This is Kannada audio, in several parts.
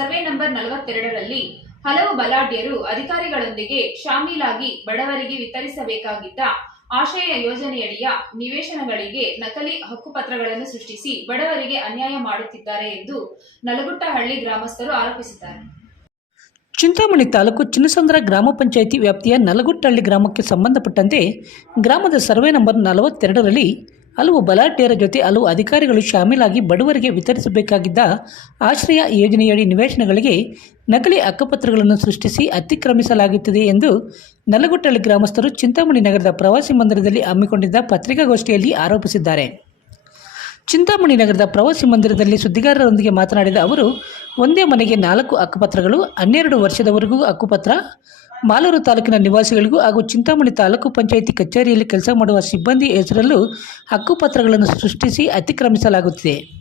ಸರ್ವೆ ನಂಬರ್ ನಲವತ್ತೆರಡರಲ್ಲಿ ಹಲವು ಬಲಾಢ್ಯರು ಅಧಿಕಾರಿಗಳೊಂದಿಗೆ ಶಾಮೀಲಾಗಿ ಬಡವರಿಗೆ ವಿತರಿಸಬೇಕಾಗಿದ್ದ ಆಶಯ ಯೋಜನೆಯಡಿಯ ನಿವೇಶನಗಳಿಗೆ ನಕಲಿ ಹಕ್ಕುಪತ್ರಗಳನ್ನು ಸೃಷ್ಟಿಸಿ ಬಡವರಿಗೆ ಅನ್ಯಾಯ ಮಾಡುತ್ತಿದ್ದಾರೆ ಎಂದು ನಲಗುಟ್ಟಹಳ್ಳಿ ಗ್ರಾಮಸ್ಥರು ಆರೋಪಿಸಿದ್ದಾರೆ. ಚಿಂತಾಮಣಿ ತಾಲೂಕು ಚಿನ್ನಸಂದ್ರ ಗ್ರಾಮ ಪಂಚಾಯಿತಿ ವ್ಯಾಪ್ತಿಯ ನಲಗುಟ್ಟಹಳ್ಳಿ ಗ್ರಾಮಕ್ಕೆ ಸಂಬಂಧಪಟ್ಟಂತೆ ಗ್ರಾಮದ ಸರ್ವೆ ನಂಬರ್ ನಲವತ್ತೆರಡರಲ್ಲಿ ಹಲವು ಬಲಾಢ್ಯರ ಜೊತೆ ಹಲವು ಅಧಿಕಾರಿಗಳು ಶಾಮೀಲಾಗಿ ಬಡವರಿಗೆ ವಿತರಿಸಬೇಕಾಗಿದ್ದ ಆಶ್ರಯ ಯೋಜನೆಯಡಿ ನಿವೇಶನಗಳಿಗೆ ನಕಲಿ ಅಕ್ಕಪತ್ರಗಳನ್ನು ಸೃಷ್ಟಿಸಿ ಅತಿಕ್ರಮಿಸಲಾಗುತ್ತಿದೆ ಎಂದು ನಲಗುಟ್ಟಳ್ಳಿ ಗ್ರಾಮಸ್ಥರು ಚಿಂತಾಮಣಿ ನಗರದ ಪ್ರವಾಸಿ ಮಂದಿರದಲ್ಲಿ ಹಮ್ಮಿಕೊಂಡಿದ್ದ ಪತ್ರಿಕಾಗೋಷ್ಠಿಯಲ್ಲಿ ಆರೋಪಿಸಿದ್ದಾರೆ. ಚಿಂತಾಮಣಿ ನಗರದ ಪ್ರವಾಸಿ ಮಂದಿರದಲ್ಲಿ ಸುದ್ದಿಗಾರರೊಂದಿಗೆ ಮಾತನಾಡಿದ ಅವರು, ಒಂದೇ ಮನೆಗೆ ನಾಲ್ಕು ಅಕ್ಕಪತ್ರಗಳು ಹನ್ನೆರಡು ವರ್ಷದವರೆಗೂ ಹಕ್ಕುಪತ್ರ ಮಾಲೂರು ತಾಲೂಕಿನ ನಿವಾಸಿಗಳಿಗೂ ಹಾಗೂ ಚಿಂತಾಮಣಿ ತಾಲೂಕು ಪಂಚಾಯಿತಿ ಕಚೇರಿಯಲ್ಲಿ ಕೆಲಸ ಮಾಡುವ ಸಿಬ್ಬಂದಿ ಹೆಸರಲ್ಲೂ ಹಕ್ಕುಪತ್ರಗಳನ್ನು ಸೃಷ್ಟಿಸಿ ಅತಿಕ್ರಮಿಸಲಾಗುತ್ತಿದೆ.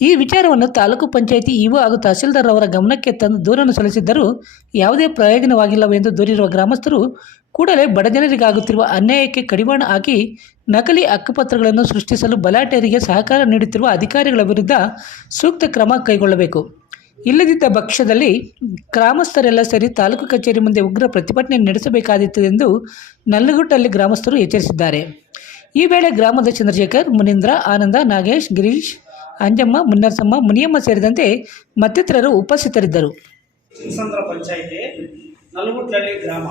ಈ ವಿಚಾರವನ್ನು ತಾಲೂಕು ಪಂಚಾಯಿತಿ ಇಒ ಹಾಗೂ ತಹಸೀಲ್ದಾರ್ ಅವರ ಗಮನಕ್ಕೆ ತಂದು ದೂರನ್ನು ಸಲ್ಲಿಸಿದ್ದರೂ ಯಾವುದೇ ಪ್ರಯೋಜನವಾಗಿಲ್ಲವೆಂದು ದೂರಿರುವ ಗ್ರಾಮಸ್ಥರು ಕೂಡಲೇ ಬಡಜನರಿಗಾಗುತ್ತಿರುವ ಅನ್ಯಾಯಕ್ಕೆ ಕಡಿವಾಣ ಹಾಕಿ ನಕಲಿ ಹಕ್ಕುಪತ್ರಗಳನ್ನು ಸೃಷ್ಟಿಸಲು ಬಲಾಟೆಯರಿಗೆ ಸಹಕಾರ ನೀಡುತ್ತಿರುವ ಅಧಿಕಾರಿಗಳ ವಿರುದ್ಧ ಸೂಕ್ತ ಕ್ರಮ ಕೈಗೊಳ್ಳಬೇಕು. ಇಲ್ಲದಿದ್ದ ಪಕ್ಷದಲ್ಲಿ ಗ್ರಾಮಸ್ಥರೆಲ್ಲ ಸೇರಿ ತಾಲೂಕು ಕಚೇರಿ ಮುಂದೆ ಉಗ್ರ ಪ್ರತಿಭಟನೆ ನಡೆಸಬೇಕಾದಿತ್ತು ಎಂದು ನಲ್ಲಗುಟ್ಟಲ್ಲಿ ಗ್ರಾಮಸ್ಥರು ಎಚ್ಚರಿಸಿದ್ದಾರೆ. ಈ ವೇಳೆ ಗ್ರಾಮದ ಚಂದ್ರಶೇಖರ್, ಮುನೀಂದ್ರ, ಆನಂದ, ನಾಗೇಶ್, ಗಿರೀಶ್, ಅಂಜಮ್ಮ, ಮುನ್ನರಸಮ್ಮ, ಮುನಿಯಮ್ಮ ಸೇರಿದಂತೆ ಮತ್ತಿತರರು ಉಪಸ್ಥಿತರಿದ್ದರು. ಪಂಚಾಯಿತಿ ಗ್ರಾಮ.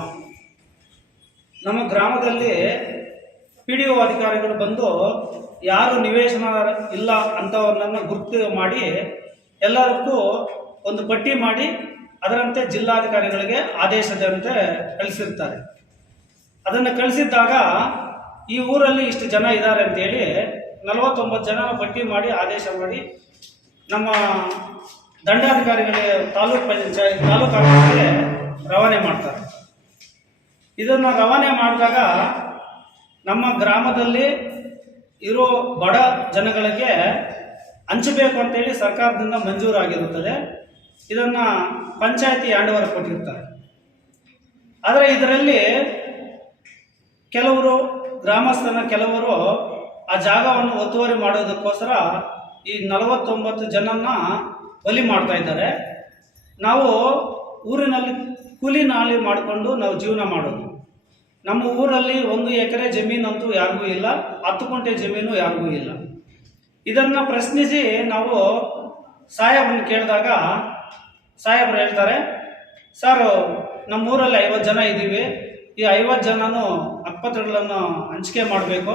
ನಮ್ಮ ಗ್ರಾಮದಲ್ಲಿ ಪಿ ಡಿ ಒ ಅಧಿಕಾರಿಗಳು ಬಂದು ಯಾರು ನಿವೇಶನ ಇಲ್ಲ ಅಂತವ್ರನ್ನ ಗುರುತು ಮಾಡಿ ಎಲ್ಲದಕ್ಕೂ ಒಂದು ಪಟ್ಟಿ ಮಾಡಿ ಅದರಂತೆ ಜಿಲ್ಲಾಧಿಕಾರಿಗಳಿಗೆ ಆದೇಶದಂತೆ ಕಳಿಸಿರ್ತಾರೆ. ಅದನ್ನು ಕಳಿಸಿದ್ದಾಗ ಈ ಊರಲ್ಲಿ ಇಷ್ಟು ಜನ ಇದ್ದಾರೆ ಅಂತೇಳಿ ನಲವತ್ತೊಂಬತ್ತು ಜನ ಪಟ್ಟಿ ಮಾಡಿ ಆದೇಶ ಮಾಡಿ ನಮ್ಮ ದಂಡಾಧಿಕಾರಿಗಳಿಗೆ ತಾಲೂಕು ಪಂಚಾಯತ್, ತಾಲೂಕು ರವಾನೆ ಮಾಡ್ತಾರೆ. ಇದನ್ನು ರವಾನೆ ಮಾಡಿದಾಗ ನಮ್ಮ ಗ್ರಾಮದಲ್ಲಿ ಇರೋ ಬಡ ಜನಗಳಿಗೆ ಹಂಚಬೇಕು ಅಂತೇಳಿ ಸರ್ಕಾರದಿಂದ ಮಂಜೂರಾಗಿರುತ್ತದೆ. ಇದನ್ನು ಪಂಚಾಯತಿ ಹ್ಯಾಂಡ್ ಕೊಟ್ಟಿರ್ತಾರೆ. ಆದರೆ ಇದರಲ್ಲಿ ಕೆಲವರು ಗ್ರಾಮಸ್ಥರ ಕೆಲವರು ಆ ಜಾಗವನ್ನು ಒತ್ತುವರಿ ಮಾಡೋದಕ್ಕೋಸ್ಕರ ಈ ನಲವತ್ತೊಂಬತ್ತು ಜನನ್ನ ಬಲಿ ಮಾಡ್ತಾ ಇದ್ದಾರೆ. ನಾವು ಊರಿನಲ್ಲಿ ಕೂಲಿ ನಾಲಿ ಮಾಡಿಕೊಂಡು ನಾವು ಜೀವನ ಮಾಡೋದು. ನಮ್ಮ ಊರಲ್ಲಿ ಒಂದು ಎಕರೆ ಜಮೀನಂತೂ ಯಾರಿಗೂ ಇಲ್ಲ, ಹತ್ತು ಗುಂಟೆ ಜಮೀನು ಯಾರಿಗೂ ಇಲ್ಲ. ಇದನ್ನು ಪ್ರಶ್ನಿಸಿ ನಾವು ಸಾಹೇಬನ್ನು ಕೇಳಿದಾಗ ಸಾಹೇಬ್ರು ಹೇಳ್ತಾರೆ, ಸರ್ ನಮ್ಮ ಊರಲ್ಲಿ ಐವತ್ತು ಜನ ಇದ್ದೀವಿ. ಈ ಐವತ್ತು ಜನನೂ ಅಕ್ಪತ್ರಗಳನ್ನು ಹಂಚಿಕೆ ಮಾಡಬೇಕು.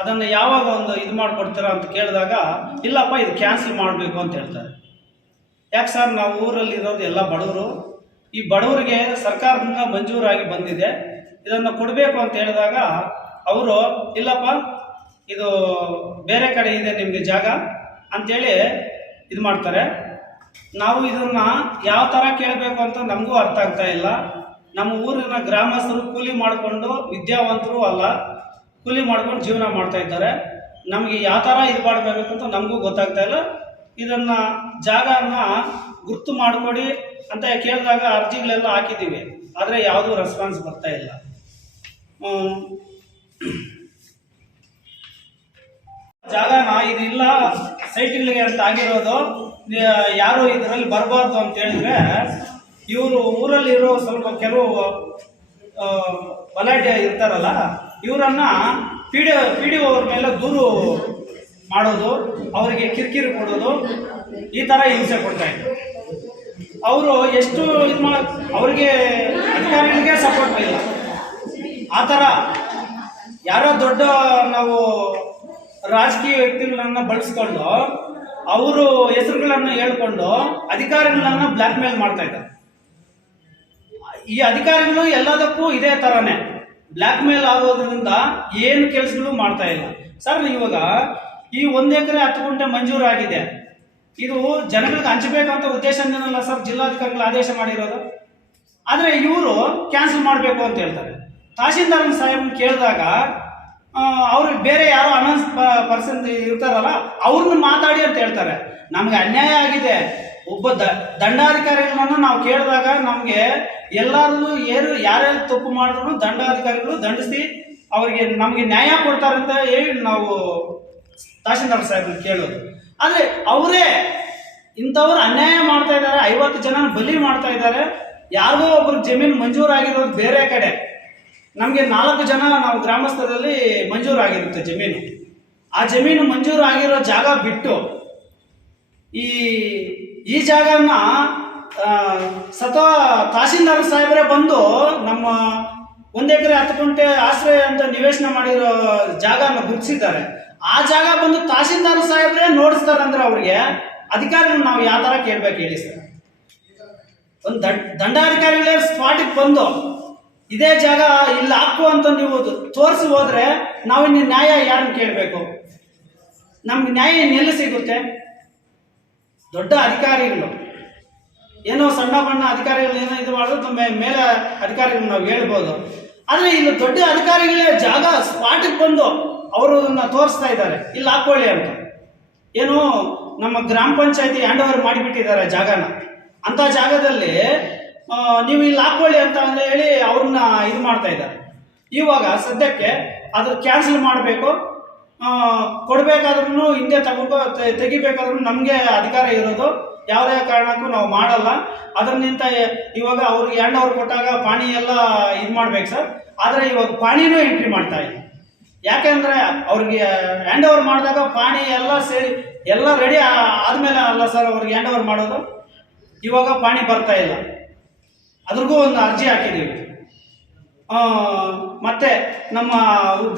ಅದನ್ನು ಯಾವಾಗ ಒಂದು ಇದು ಮಾಡಿಕೊಡ್ತೀರಾ ಅಂತ ಕೇಳಿದಾಗ, ಇಲ್ಲಪ್ಪ, ಇದು ಕ್ಯಾನ್ಸಲ್ ಮಾಡಬೇಕು ಅಂತ ಹೇಳ್ತಾರೆ. ಯಾಕೆ ಸರ್, ನಾವು ಊರಲ್ಲಿ ಇರೋದು ಎಲ್ಲ ಬಡವರು. ಈ ಬಡವರಿಗೆ ಸರ್ಕಾರದಿಂದ ಮಂಜೂರಾಗಿ ಬಂದಿದೆ. ಇದನ್ನು ಕೊಡಬೇಕು ಅಂತ ಹೇಳಿದಾಗ, ಅವರು, ಇಲ್ಲಪ್ಪ, ಇದು ಬೇರೆ ಕಡೆ ಇದೆ ನಿಮಗೆ ಜಾಗ ಅಂಥೇಳಿ ಇದು ಮಾಡ್ತಾರೆ. ನಾವು ಇದನ್ನ ಯಾವ ತರ ಕೇಳಬೇಕು ಅಂತ ನಮಗೂ ಅರ್ಥ ಆಗ್ತಾ ಇಲ್ಲ. ನಮ್ಮ ಊರಿನ ಗ್ರಾಮಸ್ಥರು ಕೂಲಿ ಮಾಡಿಕೊಂಡು ವಿದ್ಯಾವಂತರು ಅಲ್ಲ, ಕೂಲಿ ಮಾಡ್ಕೊಂಡು ಜೀವನ ಮಾಡ್ತಾ ಇದ್ದಾರೆ. ನಮಗೆ ಯಾವ ಥರ ಇದು ಮಾಡಬೇಕು ಅಂತ ನಮಗೂ ಗೊತ್ತಾಗ್ತಾ ಇಲ್ಲ. ಇದನ್ನ ಜಾಗನ ಗುರ್ತು ಮಾಡಿಕೊಡಿ ಅಂತ ಕೇಳಿದಾಗ ಅರ್ಜಿಗಳೆಲ್ಲ ಹಾಕಿದ್ದೀವಿ. ಆದರೆ ಯಾವುದೂ ರೆಸ್ಪಾನ್ಸ್ ಬರ್ತಾ ಇಲ್ಲ. ಜಾಗನ ಇದಿಲ್ಲ, ಸೈಟ್ಗಳಿಗೆ ಅಂತ ಆಗಿರೋದು ಯಾರು ಇದರಲ್ಲಿ ಬರಬಾರ್ದು ಅಂತ ಹೇಳಿದ್ರೆ, ಇವರು ಊರಲ್ಲಿರೋ ಸ್ವಲ್ಪ ಕೆಲವು ಬಲಾಟೆ ಇರ್ತಾರಲ್ಲ, ಇವರನ್ನ ಪಿ ಡಿ ಪಿ ಡಿ ಅವ್ರ ಮೇಲೆ ದೂರು ಮಾಡೋದು, ಅವರಿಗೆ ಕಿರಿಕಿರಿ ಕೊಡೋದು, ಈ ಥರ ಹಿಂಸೆ ಕೊಡ್ತಾ ಇದ್ರು. ಅವರು ಎಷ್ಟು ಇದು ಮಾಡ, ಅವರಿಗೆ ಅಧಿಕಾರಿಗಳಿಗೆ ಸಪೋರ್ಟ್ ಇಲ್ಲ. ಆ ಥರ ಯಾರೋ ದೊಡ್ಡ ನಾವು ರಾಜಕೀಯ ವ್ಯಕ್ತಿಗಳನ್ನ ಬಳಸ್ಕೊಂಡು ಅವರು ಹೆಸರುಗಳನ್ನು ಹೇಳ್ಕೊಂಡು ಅಧಿಕಾರಿಗಳನ್ನ ಬ್ಲ್ಯಾಕ್ ಮೇಲ್ ಮಾಡ್ತಾ ಇದ್ದಾರೆ. ಈ ಅಧಿಕಾರಿಗಳು ಎಲ್ಲದಕ್ಕೂ ಇದೇ ತರನೇ. ಬ್ಲ್ಯಾಕ್ ಮೇಲ್ ಆಗೋದ್ರಿಂದ ಏನು ಕೆಲಸಗಳು ಮಾಡ್ತಾ ಇಲ್ಲ. ಸರ್, ಇವಾಗ ಈ ಒಂದು ಎಕರೆ ಹತ್ತು ಗುಂಟೆ ಮಂಜೂರಾಗಿದೆ ಇದು ಜನಗಳಿಗೆ ಹಂಚಬೇಕಂತ ಉದ್ದೇಶದಿಂದಲ್ಲ ಸರ್, ಜಿಲ್ಲಾಧಿಕಾರಿಗಳು ಆದೇಶ ಮಾಡಿರೋದು? ಆದರೆ ಇವರು ಕ್ಯಾನ್ಸಲ್ ಮಾಡಬೇಕು ಅಂತ ಹೇಳ್ತಾರೆ. ತಹಶೀಲ್ದಾರ್ ಸಾಹೇಬ್ ಕೇಳಿದಾಗ ಅವ್ರಿಗೆ ಬೇರೆ ಯಾರೋ ಅನೌನ್ಸ್ ಪರ್ಸನ್ ಇರ್ತಾರಲ್ಲ, ಅವ್ರನ್ನ ಮಾತಾಡಿ ಅಂತ ಹೇಳ್ತಾರೆ. ನಮ್ಗೆ ಅನ್ಯಾಯ ಆಗಿದೆ. ಒಬ್ಬ ದ, ದಂಡಾಧಿಕಾರಿಗಳನ್ನು ನಾವು ಕೇಳಿದಾಗ ನಮಗೆ ಎಲ್ಲರಲ್ಲೂ ಏನು, ಯಾರ್ಯಾರು ತಪ್ಪು ಮಾಡಿದ್ರು ದಂಡಾಧಿಕಾರಿಗಳು ದಂಡಿಸಿ ಅವರಿಗೆ ನಮಗೆ ನ್ಯಾಯ ಕೊಡ್ತಾರಂತ ಹೇಳಿ ನಾವು ತಹಸೀಲ್ದಾರ್ ಸಾಹೇಬ್ರನ್ನ ಕೇಳೋದು. ಆದರೆ ಅವರೇ ಇಂಥವ್ರು ಅನ್ಯಾಯ ಮಾಡ್ತಾ ಇದ್ದಾರೆ, ಐವತ್ತು ಜನ ಬಲಿ ಮಾಡ್ತಾ ಇದ್ದಾರೆ. ಯಾರಿಗೋ ಒಬ್ರು ಜಮೀನು ಮಂಜೂರಾಗಿರೋದು ಬೇರೆ ಕಡೆ. ನಮಗೆ ನಾಲ್ಕು ಜನ ನಾವು ಗ್ರಾಮಸ್ಥರಲ್ಲಿ ಮಂಜೂರಾಗಿರುತ್ತೆ ಜಮೀನು. ಆ ಜಮೀನು ಮಂಜೂರು ಆಗಿರೋ ಜಾಗ ಬಿಟ್ಟು ಈ ಈ ಜಾಗನ ಸತ ತಹಸೀಲ್ದಾರ ಸಾಹೇಬರೇ ಬಂದು ನಮ್ಮ ಒಂದು ಎಕರೆ ಹತ್ತು ಗುಂಟೆ ಆಶ್ರಯ ಅಂತ ನಿವೇಶನ ಮಾಡಿರೋ ಜಾಗನ ಗುರುತಿಸಿದ್ದಾರೆ. ಆ ಜಾಗ ಬಂದು ತಹಶೀಲ್ದಾರ್ ಸಾಹೇಬ್ರೆ ನೋಡಿಸ್ತಾರೆ ಅಂದ್ರೆ ಅವ್ರಿಗೆ ಅಧಿಕಾರಿಗಳು ನಾವು ಯಾವ ಥರ ಕೇಳ್ಬೇಕು ಹೇಳಿ ಸರ್. ಒಂದು ದಂಡ, ದಂಡಾಧಿಕಾರಿಗಳೇ ಸ್ಪಾಟಿಗೆ ಬಂದು ಇದೇ ಜಾಗ ಇಲ್ಲಿ ಹಾಕು ಅಂತ ನೀವು ತೋರಿಸಿ ಹೋದ್ರೆ ನಾವು ಇನ್ನು ನ್ಯಾಯ ಯಾರನ್ನು ಕೇಳಬೇಕು? ನಮ್ಗೆ ನ್ಯಾಯ ಎಲ್ಲಿ ಸಿಗುತ್ತೆ? ದೊಡ್ಡ ಅಧಿಕಾರಿಗಳು. ಏನೋ ಸಣ್ಣ ಬಣ್ಣ ಅಧಿಕಾರಿಗಳು ಏನೋ ಇದು ಮಾಡೋದು ಮೇಲೆ ಅಧಿಕಾರಿಗಳು ನಾವು ಹೇಳ್ಬೋದು. ಆದರೆ ಇಲ್ಲಿ ದೊಡ್ಡ ಅಧಿಕಾರಿಗಳೇ ಜಾಗ ಸ್ಪಾಟಿಗೆ ಬಂದು ಅವರು ಅದನ್ನ ತೋರಿಸ್ತಾ ಇದ್ದಾರೆ. ಇಲ್ಲಿ ಹಾಕೊಳ್ಳಿ ಅಂತ. ಏನು ನಮ್ಮ ಗ್ರಾಮ ಪಂಚಾಯತಿ ಹ್ಯಾಂಡ್ ಓವರ್ ಮಾಡಿಬಿಟ್ಟಿದ್ದಾರೆ ಜಾಗನ. ಅಂಥ ಜಾಗದಲ್ಲಿ ನೀವು ಇಲ್ಲಿ ಹಾಕೊಳ್ಳಿ ಅಂತ ಹೇಳಿ ಅವ್ರನ್ನ ಇದು ಮಾಡ್ತಾ ಇದ್ದಾರೆ. ಇವಾಗ ಸದ್ಯಕ್ಕೆ ಅದ್ರ ಕ್ಯಾನ್ಸಲ್ ಮಾಡಬೇಕು. ಕೊಡಬೇಕಾದ್ರೂ ಹಿಂದೆ ತಗೋ ತೆಗಿಬೇಕಾದ್ರೂ ನಮಗೆ ಅಧಿಕಾರ ಇರೋದು. ಯಾವುದೇ ಕಾರಣಕ್ಕೂ ನಾವು ಮಾಡಲ್ಲ. ಅದರಿಂದ ಇವಾಗ ಅವ್ರಿಗೆ ಹ್ಯಾಂಡ್ ಓವರ್ ಕೊಟ್ಟಾಗ ಪಾಣಿ ಎಲ್ಲ ಇದು ಮಾಡ್ಬೇಕು ಸರ್. ಆದರೆ ಇವಾಗ ಪಾಣಿನೂ ಎಂಟ್ರಿ ಮಾಡ್ತಾ ಇಲ್ಲ. ಯಾಕೆಂದ್ರೆ ಅವ್ರಿಗೆ ಹ್ಯಾಂಡ್ ಓವರ್ ಮಾಡಿದಾಗ ಪಾಣಿ ಎಲ್ಲ ಸೇರಿ ಎಲ್ಲ ರೆಡಿ ಆದಮೇಲೆ ಅಲ್ಲ ಸರ್ ಅವ್ರಿಗೆ ಹ್ಯಾಂಡ್ ಓವರ್ ಮಾಡೋದು. ಇವಾಗ ಪಾಣಿ ಬರ್ತಾ ಇಲ್ಲ. ಅದ್ರಿಗೂ ಒಂದು ಅರ್ಜಿ ಹಾಕಿದ್ದೀವಿ. ಮತ್ತೆ ನಮ್ಮ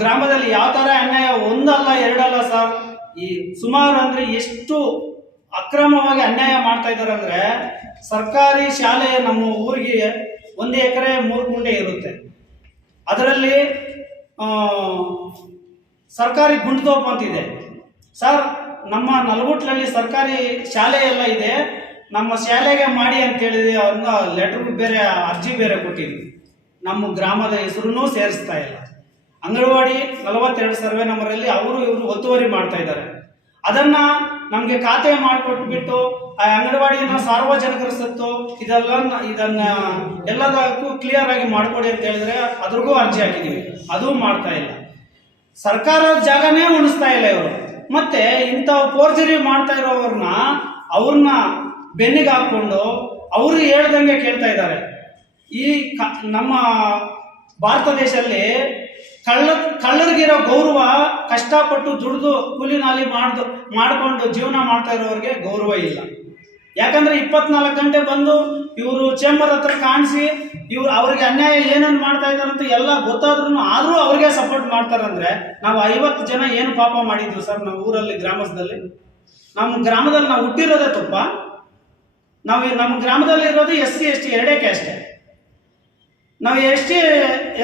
ಗ್ರಾಮದಲ್ಲಿ ಯಾವ ಥರ ಅನ್ಯಾಯ? ಒಂದಲ್ಲ ಎರಡಲ್ಲ ಸರ್. ಈ ಸುಮಾರು ಅಂದ್ರೆ ಎಷ್ಟು ಅಕ್ರಮವಾಗಿ ಅನ್ಯಾಯ ಮಾಡ್ತಾ ಇದ್ದಾರೆ ಅಂದ್ರೆ ಸರ್ಕಾರಿ ಶಾಲೆ ನಮ್ಮ ಊರಿಗೆ ಒಂದು ಎಕರೆ ಮೂರು ಗುಂಡೆ ಇರುತ್ತೆ. ಅದರಲ್ಲಿ ಸರ್ಕಾರಿ ಗುಂಡ್ತೋಪ್ ಅಂತಿದೆ. ಸರ್, ನಮ್ಮ ನಲಗುಟ್ಲಲ್ಲಿ ಸರ್ಕಾರಿ ಶಾಲೆ ಎಲ್ಲ ಇದೆ. ನಮ್ಮ ಶಾಲೆಗೆ ಮಾಡಿ ಅಂತ ಹೇಳಿದ್ವಿ ಅವ್ರನ್ನ ಲೆಟರ್ ಬೇರೆ, ಅರ್ಜಿ ಬೇರೆ ಕೊಟ್ಟಿದ್ವಿ ನಮ್ಮ ಗ್ರಾಮದ ಹೆಸರು ಸೇರಿಸ್ತಾ ಇಲ್ಲ. ಅಂಗನವಾಡಿ ನಲವತ್ತೆರಡು ಸರ್ವೆ ನಂಬರಲ್ಲಿ ಅವರು ಇವರು ಒತ್ತುವರಿ ಮಾಡ್ತಾ ಇದ್ದಾರೆ. ಅದನ್ನ ನಮಗೆ ಖಾತೆ ಮಾಡಿಕೊಟ್ಬಿಟ್ಟು, ಆ ಅಂಗನವಾಡಿಯನ್ನ ಸಾರ್ವಜನಿಕರ ಸತ್ತು ಇದೆಲ್ಲ ಇದನ್ನ ಎಲ್ಲದಕ್ಕೂ ಕ್ಲಿಯರ್ ಆಗಿ ಮಾಡಿಕೊಡಿ ಅಂತ ಹೇಳಿದ್ರೆ ಅದ್ರಿಗೂ ಅರ್ಜಿ ಹಾಕಿದೀವಿ. ಅದು ಮಾಡ್ತಾ ಇಲ್ಲ. ಸರ್ಕಾರದ ಜಾಗನೇ ಉಣಿಸ್ತಾ ಇಲ್ಲ ಇವರು. ಮತ್ತೆ ಇಂಥ ಫೋರ್ಜರಿ ಮಾಡ್ತಾ ಇರೋವ್ರನ್ನ ಅವ್ರನ್ನ ಬೆನ್ನಿಗೆ ಹಾಕೊಂಡು ಅವರು ಹೇಳ್ದಂಗೆ ಕೇಳ್ತಾ ಇದ್ದಾರೆ. ಈ ಕ- ನಮ್ಮ ಭಾರತ ದೇಶದಲ್ಲಿ ಕಳ್ಳ, ಕಳ್ಳರಿಗಿರೋ ಗೌರವ ಕಷ್ಟಪಟ್ಟು ದುಡಿದು ಕೂಲಿ ನಾಲಿ ಮಾಡ್ದು, ಮಾಡಿಕೊಂಡು ಜೀವನ ಮಾಡ್ತಾ ಇರೋರಿಗೆ ಗೌರವ ಇಲ್ಲ. ಯಾಕಂದ್ರೆ ಇಪ್ಪತ್ನಾಲ್ಕು ಗಂಟೆ ಬಂದು ಇವರು ಚೇಂಬರ್ ಹತ್ರ ಕಾಣಿಸಿ, ಇವ್ರು ಅವ್ರಿಗೆ ಅನ್ಯಾಯ ಏನೇನು ಮಾಡ್ತಾ ಅಂತ ಎಲ್ಲ ಗೊತ್ತಾದ್ರೂ ಆದರೂ ಅವ್ರಿಗೆ ಸಪೋರ್ಟ್ ಮಾಡ್ತಾರಂದ್ರೆ ನಾವು ಐವತ್ತು ಜನ ಏನು ಪಾಪ ಮಾಡಿದ್ವಿ ಸರ್ ನಮ್ಮ ಊರಲ್ಲಿ ಗ್ರಾಮದಲ್ಲಿ ನಮ್ಮ ಗ್ರಾಮದಲ್ಲಿ ನಾವು ಹುಟ್ಟಿರೋದೇ ತಪ್ಪ. ನಾವು ನಮ್ಮ ಗ್ರಾಮದಲ್ಲಿ ಇರೋದು ಎಸ್ ಸಿ, ಎಸ್ ಟಿ, ಎರಡೇ ಕ್ಯಾಸ್ಟೆ ನಾವು S T,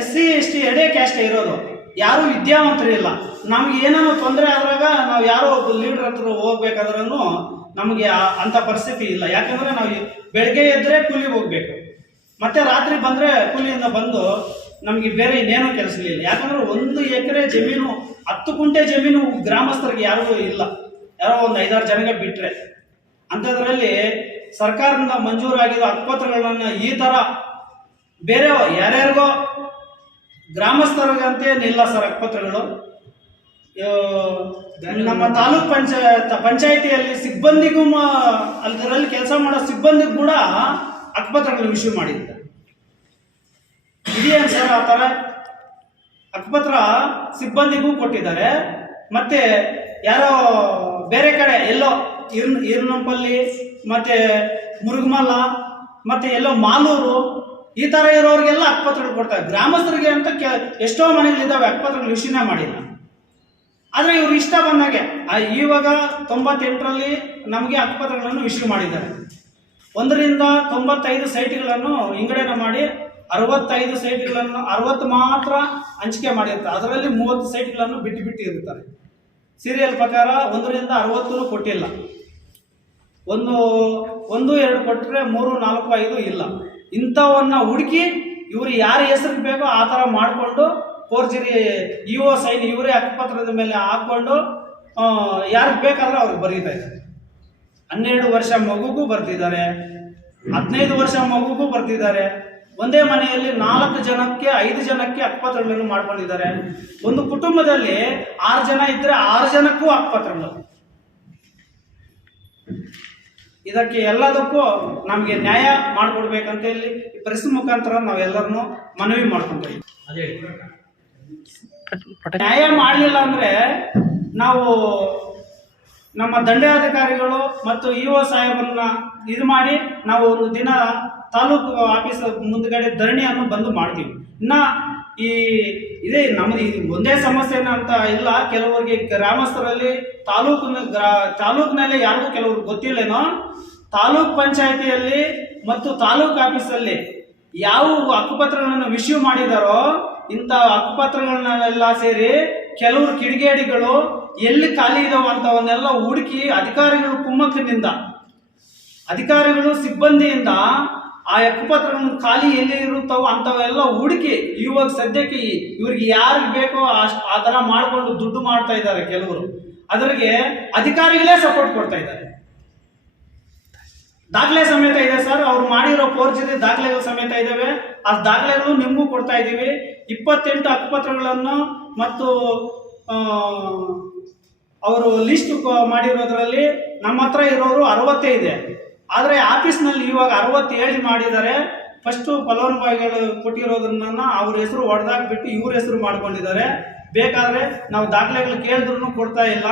S C, S T, ಎರಡೇ ಕ್ಯಾಸ್ಟೆ ಇರೋದು. ಯಾರು ವಿದ್ಯಾವಂತರಿಲ್ಲ ನಮ್ಗೆ ಏನೋ ತೊಂದರೆ ಆದಾಗ ನಾವು ಯಾರೋ ಒಬ್ಬ ಲೀಡರ್ ಹತ್ರ ಹೋಗ್ಬೇಕಾದ್ರೂ ನಮಗೆ ಅಂಥ ಪರಿಸ್ಥಿತಿ ಇಲ್ಲ. ಯಾಕಂದ್ರೆ ನಾವು ಬೆಳಗ್ಗೆ ಎದ್ದರೆ ಕೂಲಿಗೆ ಹೋಗ್ಬೇಕು. ಮತ್ತೆ ರಾತ್ರಿ ಬಂದರೆ ಕೂಲಿಯಿಂದ ಬಂದು ನಮಗೆ ಬೇರೆ ಇನ್ನೇನೂ ಕೆಲಸ ಇಲ್ಲ. ಯಾಕಂದ್ರೆ ಒಂದು ಎಕರೆ ಜಮೀನು, ಹತ್ತು ಕುಂಟೆ ಜಮೀನು ಗ್ರಾಮಸ್ಥರಿಗೆ ಯಾರಿಗೂ ಇಲ್ಲ. ಯಾರೋ ಒಂದು ಐದಾರು ಜನಗೆ ಬಿಟ್ಟರೆ ಅಂಥದ್ರಲ್ಲಿ ಸರ್ಕಾರದಿಂದ ಮಂಜೂರಾಗಿರೋ ಹಕ್ಕುಪತ್ರಗಳನ್ನ ಈ ಥರ ಬೇರೆ ಯಾರ್ಯಾರಿಗೋ ಗ್ರಾಮಸ್ಥರಿಗಂತೆ ಇಲ್ಲ ಸರ್ ಹಕ್ಕುಪತ್ರಗಳು. ನಮ್ಮ ತಾಲೂಕ್ ಪಂಚಾಯತ್, ಪಂಚಾಯಿತಿಯಲ್ಲಿ ಸಿಬ್ಬಂದಿಗೂ ಅದರಲ್ಲಿ ಕೆಲಸ ಮಾಡೋ ಸಿಬ್ಬಂದಿಗೂ ಕೂಡ ಹಕ್ಕುಪತ್ರಗಳು ಇಶ್ಯೂ ಮಾಡಿದ್ದಾರೆ ಇದೆಯೇನು ಸರ್ ಆ ಥರ ಹಕ್ಕುಪತ್ರ ಸಿಬ್ಬಂದಿಗೂ ಕೊಟ್ಟಿದ್ದಾರೆ. ಮತ್ತೆ ಯಾರೋ ಬೇರೆ ಕಡೆ ಎಲ್ಲೋ ಇರ್ ಇರ್ನಂಪಲ್ಲಿ, ಮತ್ತೆ ಮುರುಗಮಲ್ಲ ಮತ್ತೆ ಎಲ್ಲೋ ಮಾಲೂರು, ಈ ಥರ ಇರೋರಿಗೆಲ್ಲ ಅಕ್ಪತ್ರಗಳು ಕೊಡ್ತಾರೆ. ಗ್ರಾಮಸ್ಥರಿಗೆ ಅಂತ ಕೆ, ಎಷ್ಟೋ ಮನೆಗಳಿದ್ದಾವೆ ಹಕ್ಕುಪತ್ರಗಳು ಇಶ್ಯೂನೇ ಮಾಡಿಲ್ಲ. ಆದರೆ ಇವರು ಇಷ್ಟ ಬಂದಾಗೆ ಇವಾಗ ತೊಂಬತ್ತೆಂಟರಲ್ಲಿ ನಮಗೆ ಹಕ್ಕುಪತ್ರಗಳನ್ನು ಇಶ್ಯೂ ಮಾಡಿದ್ದಾರೆ. ಒಂದರಿಂದ ತೊಂಬತ್ತೈದು ಸೈಟ್ಗಳನ್ನು ವಿಂಗಡಣೆ ಮಾಡಿ, ಅರವತ್ತೈದು ಸೈಟ್ಗಳನ್ನು, ಅರವತ್ತು ಮಾತ್ರ ಹಂಚಿಕೆ ಮಾಡಿರ್ತಾರೆ. ಅದರಲ್ಲಿ ಮೂವತ್ತು ಸೈಟ್ಗಳನ್ನು ಬಿಟ್ಟು ಬಿಟ್ಟು ಇರ್ತಾರೆ. ಸೀರಿಯಲ್ ಪ್ರಕಾರ ಒಂದರಿಂದ ಅರವತ್ತು ಕೊಟ್ಟಿಲ್ಲ. ಒಂದು ಒಂದು, ಎರಡು ಕೊಟ್ಟರೆ ಮೂರು, ನಾಲ್ಕು, ಐದು ಇಲ್ಲ. ಇಂಥವನ್ನ ಹುಡುಕಿ ಇವರು ಯಾರ ಹೆಸರು ಬೇಕೋ ಆ ಥರ ಮಾಡಿಕೊಂಡು ಫೋರ್ಜರಿ ಒ ಸೈನ್ ಇವರೇ ಹಕ್ಕುಪತ್ರದ ಮೇಲೆ ಹಾಕ್ಕೊಂಡು ಯಾರಿಗೆ ಬೇಕಾದ್ರೆ ಅವ್ರಿಗೆ ಬರೀತಾ ಇದ್ದಾರೆ. ಹನ್ನೆರಡು ವರ್ಷ ಮಗುಗೂ ಬರ್ತಿದ್ದಾರೆ. ಹದಿನೈದು ವರ್ಷ ಮಗುಗೂ ಬರ್ತಿದ್ದಾರೆ. ಒಂದೇ ಮನೆಯಲ್ಲಿ ನಾಲ್ಕು ಜನಕ್ಕೆ ಐದು ಜನಕ್ಕೆ ಅಕ್ಕಪತ್ರಗಳನ್ನು ಮಾಡ್ಕೊಂಡಿದ್ದಾರೆ. ಒಂದು ಕುಟುಂಬದಲ್ಲಿ ಆರು ಜನ ಇದ್ರೆ ಆರು ಜನಕ್ಕೂ ಅಕ್ಕಪತ್ರಗಳು. ಇದಕ್ಕೆ ಎಲ್ಲದಕ್ಕೂ ನಮಗೆ ನ್ಯಾಯ ಮಾಡಿಕೊಡ್ಬೇಕಂತ ಇಲ್ಲಿ ಈ ಪ್ರೆಸ್ ಮುಖಾಂತರ ನಾವೆಲ್ಲರನ್ನು ಮನವಿ ಮಾಡ್ಕೊಂತೀವಿ ನ್ಯಾಯ ಮಾಡಲಿಲ್ಲ ಅಂದ್ರೆ ನಾವು ನಮ್ಮ ದಂಡಾಧಿಕಾರಿಗಳು ಮತ್ತು ಇ ಒ ಸಾಹೇಬರನ್ನ ಇದು ಮಾಡಿ ನಾವು ಒಂದು ದಿನ ತಾಲೂಕು ಆಫೀಸ್ ಮುಂದ್ಗಡೆ ಧರಣಿಯನ್ನು ಬಂದು ಮಾಡ್ತೀವಿ. ಇನ್ನು ಈ ಇದೇ ನಮ್ದು ಇದು ಒಂದೇ ಸಮಸ್ಯೆನ ಅಂತ ಇಲ್ಲ, ಕೆಲವರಿಗೆ ಗ್ರಾಮಸ್ಥರಲ್ಲಿ ತಾಲೂಕಿನ ಗ್ರಾ, ತಾಲೂಕಿನಲ್ಲಿ ಯಾರಿಗೂ ಕೆಲವ್ರಿಗೆ ಗೊತ್ತಿಲ್ಲೇನೋ, ತಾಲೂಕ್ ಪಂಚಾಯತಿಯಲ್ಲಿ ಮತ್ತು ತಾಲೂಕ್ ಆಫೀಸಲ್ಲಿ ಯಾವ ಹಕ್ಕುಪತ್ರಗಳನ್ನು ಇಶ್ಯೂ ಮಾಡಿದಾರೋ ಇಂಥ ಹಕ್ಕುಪತ್ರಗಳನ್ನೆಲ್ಲ ಸೇರಿ ಕೆಲವರು ಕಿಡಿಗೇಡಿಗಳು ಎಲ್ಲಿ ಖಾಲಿ ಇದಾವ ಅಂತವನ್ನೆಲ್ಲ ಹುಡುಕಿ ಅಧಿಕಾರಿಗಳು ಕುಮ್ಮಕ್ಕಿನಿಂದ, ಅಧಿಕಾರಿಗಳು ಸಿಬ್ಬಂದಿಯಿಂದ ಆ ಹಕ್ಕುಪತ್ರಗಳನ್ನು ಖಾಲಿ ಎಲ್ಲಿ ಇರುತ್ತವೋ ಅಂಥವೆಲ್ಲ ಹುಡುಕಿ ಇವಾಗ ಸದ್ಯಕ್ಕೆ ಇವ್ರಿಗೆ ಯಾರಿಗೆ ಬೇಕೋ ಅಷ್ಟು ಆ ಥರ ಮಾಡಿಕೊಂಡು ದುಡ್ಡು ಮಾಡ್ತಾ ಇದ್ದಾರೆ ಕೆಲವರು. ಅದರಿಗೆ ಅಧಿಕಾರಿಗಳೇ ಸಪೋರ್ಟ್ ಕೊಡ್ತಾ ಇದ್ದಾರೆ. ದಾಖಲೆ ಸಮೇತ ಇದೆ ಸರ್, ಅವ್ರು ಮಾಡಿರೋ ಫೋರ್ಜರಿ ದಾಖಲೆಗಳು ಸಮೇತ ಇದ್ದಾವೆ ಆ ದಾಖಲೆಗಳು ನಿಮಗೂ ಕೊಡ್ತಾ ಇದ್ದೀವಿ. ಇಪ್ಪತ್ತೆಂಟು ಹಕ್ಕುಪತ್ರಗಳನ್ನು ಮತ್ತು ಅವರು ಲಿಸ್ಟ್ ಮಾಡಿರೋದ್ರಲ್ಲಿ ನಮ್ಮ ಹತ್ರ ಇರೋರು ಅರವತ್ತೇ ಇದೆ ಆದರೆ ಆಫೀಸ್ನಲ್ಲಿ ಇವಾಗ ಅರವತ್ತೇಳು ಮಾಡಿದ್ದಾರೆ ಫಸ್ಟು ಫಲಾನುಭವಿಗಳು ಕೊಟ್ಟಿರೋದನ್ನ ಅವ್ರ ಹೆಸರು ಹೊಡೆದಾಕ್ಬಿಟ್ಟು ಇವ್ರ ಹೆಸರು ಮಾಡ್ಕೊಂಡಿದ್ದಾರೆ ಬೇಕಾದರೆ ನಾವು ದಾಖಲೆಗಳು ಕೇಳಿದ್ರು ಕೊಡ್ತಾ ಇಲ್ಲ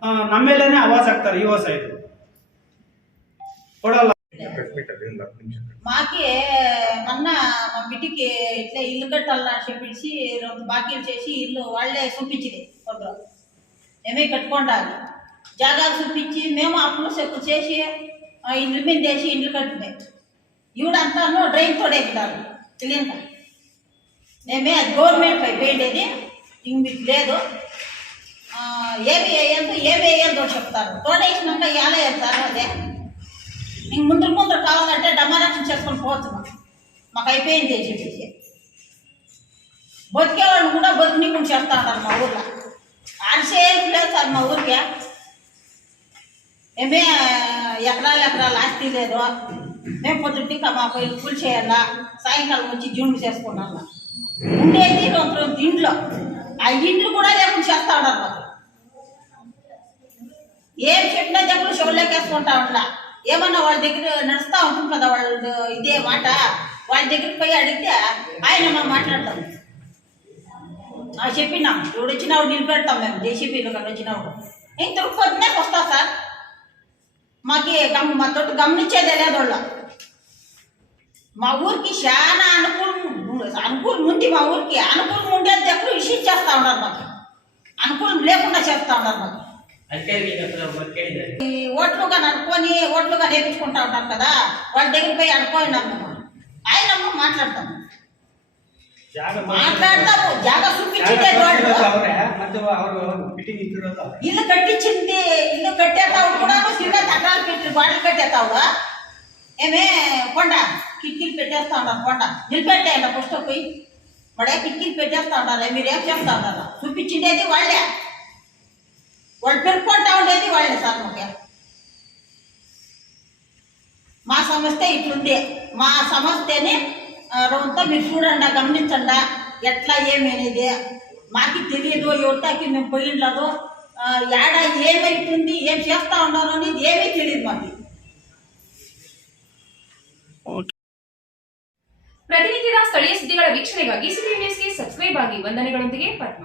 ಆ, ನಮ್ಮ ಮೇಲೇನೆ ಆವಾಜ್ ಆಗ್ತಾರೆ ಯುವ ಸಾಹೇಬರು కొడాల మాకి మొన్న మా బిడ్డకి ఇట్లా ఇల్లు కట్టాలని అని చెప్పించి రెండు బాకీలు చేసి ఇల్లు వాళ్ళే చూపించింది కొందరు మేమే కట్టుకోండాలి జాగాలు చూపించి మేము అప్పులు చెక్కు చేసి ఇండ్లు ఇండ్ల ఇండ్లు కట్టినాయి ఈవిడంతాను డ్రైన్ తోడేకున్నారు తెలియక. మేమే అది గవర్నమెంట్ అయిపోయిండేది ఇంక మీకు లేదు. ఏమి వేయద్దు ఏమి వేయద్దు చెప్తారు. తోడేసినాక ఎలా వేస్తారు అదే. ఇంక ముందర ముందర కావాలంటే డమారక్షణ చేసుకొని పోతున్నాం. మాకు అయిపోయింది అని చెప్పేసి బతికేవాళ్ళు కూడా బతికినీకుండా చేస్తా ఉన్నారు మా ఊర్లో. ఆడిసేపు లేదు సార్ మా ఊరికి. ఏమే ఎకరాలు ఎకరాలు ఆస్తి లేదు. మేము పొద్దుటి మా పోయి కూలి చేయాలా? సాయంకాలం వచ్చి జూన్లు చేసుకున్నాను ఉండేది రెండు రెండు ఇంట్లో ఆ ఇంట్లో కూడా లేకుండా చేస్తా ఉన్నారు మాకు. ఏం చెప్పినా చెప్పులు చెవులేకేసుకుంటా ఉండాల ఏమన్నా వాళ్ళ దగ్గర నడుస్తూ ఉంటుంది కదా వాళ్ళు ఇదే మాట. వాళ్ళ దగ్గరికి పోయి అడిగితే ఆయన మనం మాట్లాడతాం చెప్పినాం. ఇప్పుడు వచ్చినప్పుడు నిలబెడతాం మేము. జేసీబీలు కానీ వచ్చినప్పుడు. ఇంక తిరుపతినే వస్తా సార్. మాకి గమ్ మా తోటి గమనించేదే లేదు వాళ్ళు. మా ఊరికి చాలా అనుకూలం అనుకూలం ఉంది మా ఊరికి. అనుకూలం ఉండేది ఎప్పుడు ఇష్యూ చేస్తా ఉన్నారు మాకు. అనుకూలం లేకుండా చేస్తా ఉన్నారు మాకు. ఈ ఓట్లుగా అనుకొని ఓట్లుగా నేర్పించుకుంటా ఉంటారు కదా. వాళ్ళ దగ్గర పోయి అనుకోయినాం మేము ఆయన మాట్లాడతాం. మాట్లాడతాము జాగా చూపించిందే వాళ్ళు ఇల్లు కట్టించింది ఇల్లు కట్టేతావు కూడా చిన్న తగ్గాలు పెట్టి బాటలు కట్టేతావు ఏమే కొండ. కిటికీలు పెట్టేస్తా ఉన్నారు కొండ. నిలబెట్టాయంట ఫస్ట్ పోయి. వాడే కిటికీలు పెట్టేస్తా ఉన్నారు మీరు చేస్తా ఉన్నారు చూపించిండేది వాళ్ళే. వాళ్ళు పెరుక్కుంటా ఉండేది వాళ్ళే సార్ మాకు. మా సమస్య ఇట్లుంది మా సమస్యని ఆ, రొంత మీరు చూడండి గమనించండి ఎట్లా ఏమి అనేది మాకు తెలియదు ఎవరితాకి మేము పోయిండదు ఏడ ఏమైతుంది ఏం చేస్తా ఉన్నారు అనేది ఏమీ తెలియదు మాకు ಪ್ರತಿನಿತ್ಯದ ಸ್ಥಳೀಯ ಸುದ್ದಿಗಳ ವೀಕ್ಷಣೆಗಾಗಿ ಸಿಟಿ ನ್ಯೂಸ್ಗೆ ಸಬ್ಸ್ಕ್ರೈಬ್ ಆಗಿ ವಂದನೆಗಳೊಂದಿಗೆ ಪದ್ಮ